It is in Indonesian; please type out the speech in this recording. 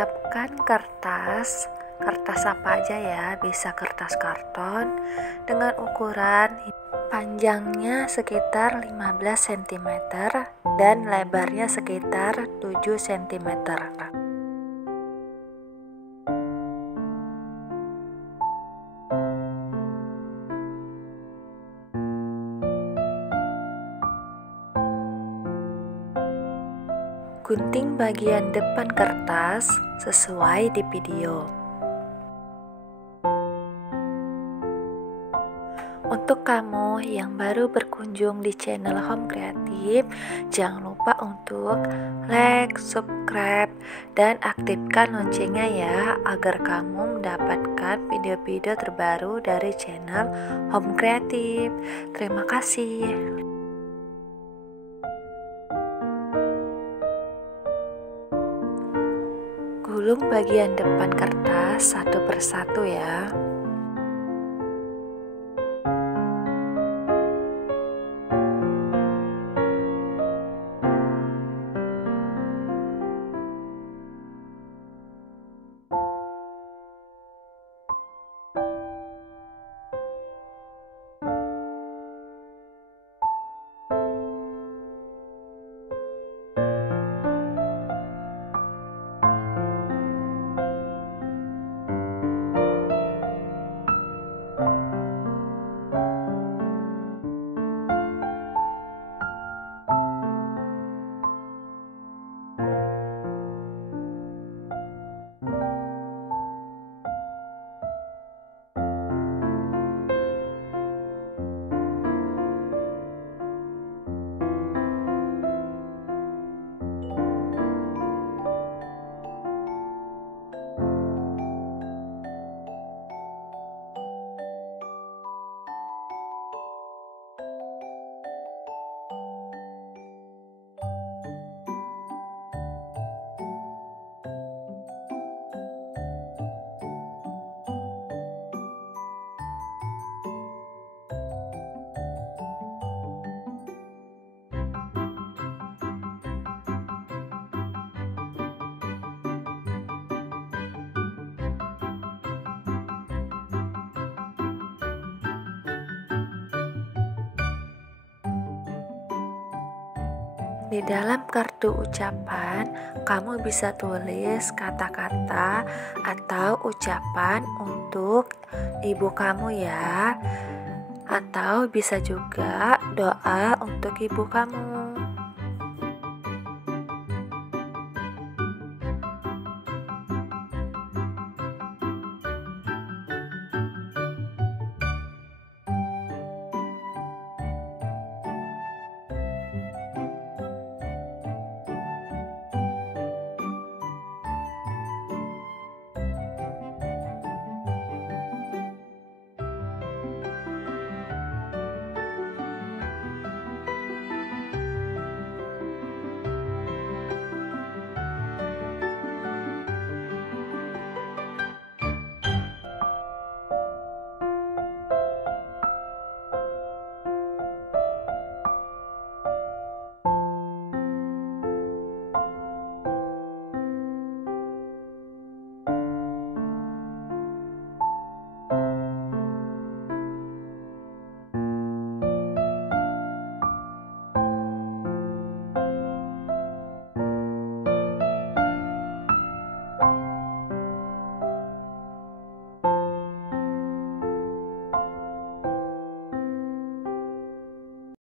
Siapkan kertas apa aja ya, bisa kertas karton dengan ukuran panjangnya sekitar 15 cm dan lebarnya sekitar 7 cm. Gunting bagian depan kertas sesuai di video. Untuk kamu yang baru berkunjung di channel Home Kreatif, jangan lupa untuk like, subscribe, dan aktifkan loncengnya ya, agar kamu mendapatkan video-video terbaru dari channel Home Kreatif. Terima kasih. Gulung bagian depan kertas satu persatu ya. Di dalam kartu ucapan, kamu bisa tulis kata-kata atau ucapan untuk ibu kamu ya, atau bisa juga doa untuk ibu kamu.